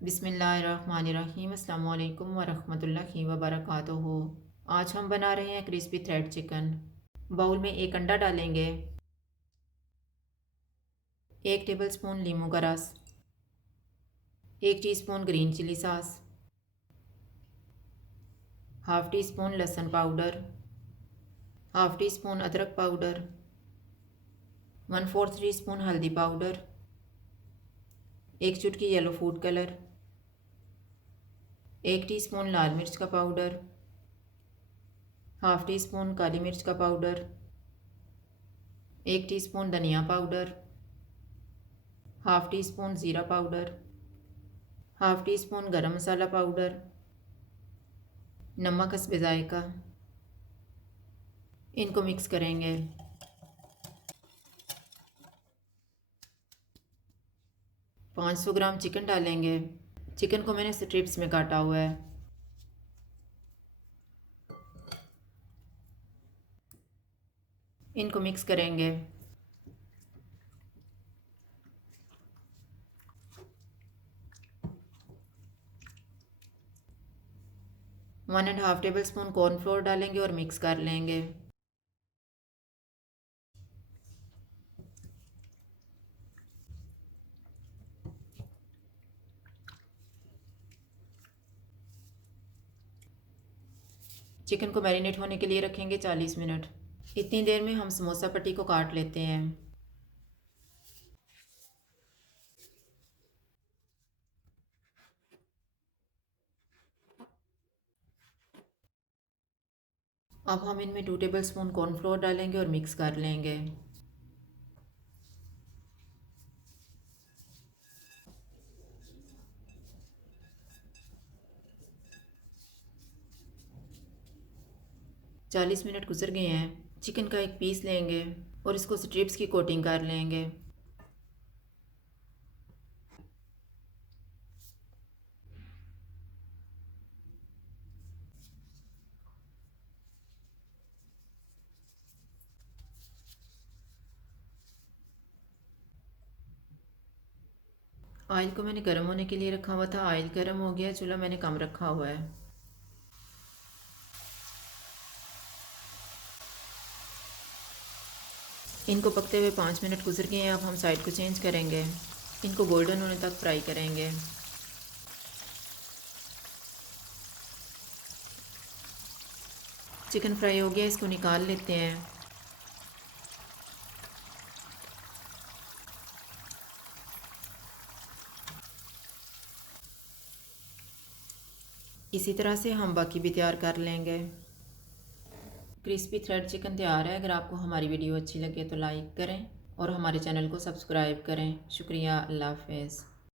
बिस्मिल्लाहिर्रहमानिर्रहीम अस्सलामु अलैकुम वरहमतुल्लाहि वबरकातुहू। आज हम बना रहे हैं क्रिस्पी थ्रेड चिकन। बाउल में एक अंडा डालेंगे, 1 टेबलस्पून लीमू का रस, 1 teaspoon green chilli sauce, half teaspoon लहसुन पाउडर, हाफ़ टी स्पून अदरक पाउडर, 1/4 टीस्पून हल्दी पाउडर, 1 चुटकी येलो फूड कलर, 1 टीस्पून लाल मिर्च का पाउडर, हाफ़ टी स्पून काली मिर्च का पाउडर, 1 टीस्पून धनिया पाउडर, हाफ़ टी स्पून ज़ीरा powder, half teaspoon garam masala powder, नमक हस्बे ज़ायका। इनको मिक्स करेंगे। 500 ग्राम चिकन डालेंगे। चिकन को मैंने स्ट्रिप्स में काटा हुआ है। इनको मिक्स करेंगे। 1.5 टेबलस्पून कॉर्नफ्लोर डालेंगे और मिक्स कर लेंगे। चिकन को मैरिनेट होने के लिए रखेंगे 40 मिनट। इतनी देर में हम समोसा पट्टी को काट लेते हैं। अब हम इनमें 2 टेबलस्पून कॉर्नफ्लोर डालेंगे और मिक्स कर लेंगे। चालीस मिनट गुजर गए हैं। चिकन का एक पीस लेंगे और इसको स्ट्रिप्स की कोटिंग कर लेंगे। ऑयल को मैंने गर्म होने के लिए रखा हुआ था। ऑयल गर्म हो गया, चूल्हा मैंने कम रखा हुआ है। इनको पकते हुए 5 मिनट गुजर गए हैं। अब हम साइड को चेंज करेंगे। इनको गोल्डन होने तक फ्राई करेंगे। चिकन फ्राई हो गया, इसको निकाल लेते हैं। इसी तरह से हम बाकी भी तैयार कर लेंगे। क्रिस्पी थ्रेड चिकन तैयार है। अगर आपको हमारी वीडियो अच्छी लगे तो लाइक करें और हमारे चैनल को सब्सक्राइब करें। शुक्रिया। अल्लाह हाफ़िज़।